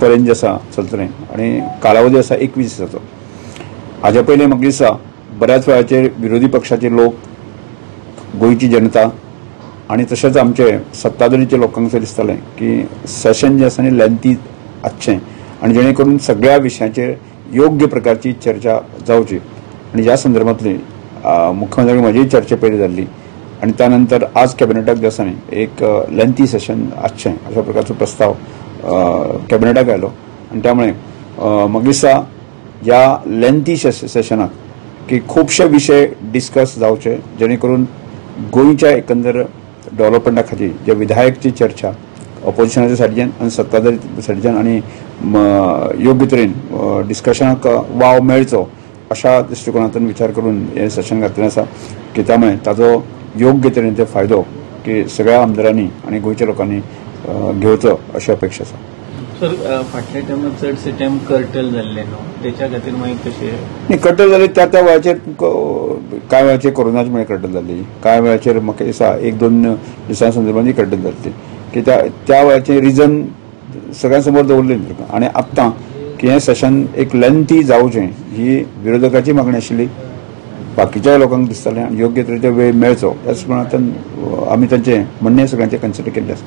पर्यंत आसा चलतलें आनी कालावधी आसा 21 दिसाचो. हाजे पयलीं म्हाका दिसता बऱ्याच वेळाचेर विरोधी पक्षाचे लोक, गोंयची जनता आनी तशेंच आमचे सत्ताधारीचे लोकांक दिसतालें की सेशन जे आसा न्ही लेंथी आसचें आनी जेणे करून सगळ्या विशयांचेर योग्य प्रकारची चर्चा जावची. आनी ह्या संदर्भांतली मुख्यमंत्र्याक म्हजीय चर्चा पयली जाल्ली आनी त्या नंतर आज कॅबिनेटाक जे आसा न्ही एक लेंथी सेशन आसचें अशा प्रकारचो प्रस्ताव कॅबिनेटाक आयलो. आनी त्यामुळे म्हाका दिसता ह्या लेंथी सेशनाक की खुबशे विशय डिस्कस जावचे जेणे करून गोंयच्या एकंदर डेव्हलपमेंटा खातीर जे विधायकची चर्चा ऑपोजिशनाच्या सायडीच्यान आनी सत्ताधारी सायडीच्यान आनी योग्य तरेन डिस्कशनाक वाव मेळचो अशा दृश्टिकोनांतून विचार करून हे सेशन घातलें आसा की त्यामुळे ताजो योग्य तरेन ते फायदो की सगळ्या आमदारांनी आनी गोंयच्या लोकांनी घेवचो अशी अपेक्षा आसा. सर फाटल्या टायमार चडशे टायम कर्टल जाल्ले न्हू, तेच्या खातीर मागीर कशें न्ही कर्टल जाले त्या वेळाचेर कांय वेळाचेर कोरोनाचे मुळे कर्टल जाल्ली, कांय वेळाचेर म्हाका दिसता 1-2 दिसां संदर्भांनी कर्टल जाल्ली की त्या वेळाचें रिजन सगळ्यां समोर दवरलें. आनी आत्तां की हें सेशन एक लेंथी जावचें ही विरोधकाची मागणी आशिल्ली, बाकीच्या लोकांक दिसतालें आनी योग्य तरेचो वेळ मेळचो ह्याच प्रमाणांतल्यान आमी तांचें म्हणणें सगळ्यांचें कन्सिडर केल्लें आसा.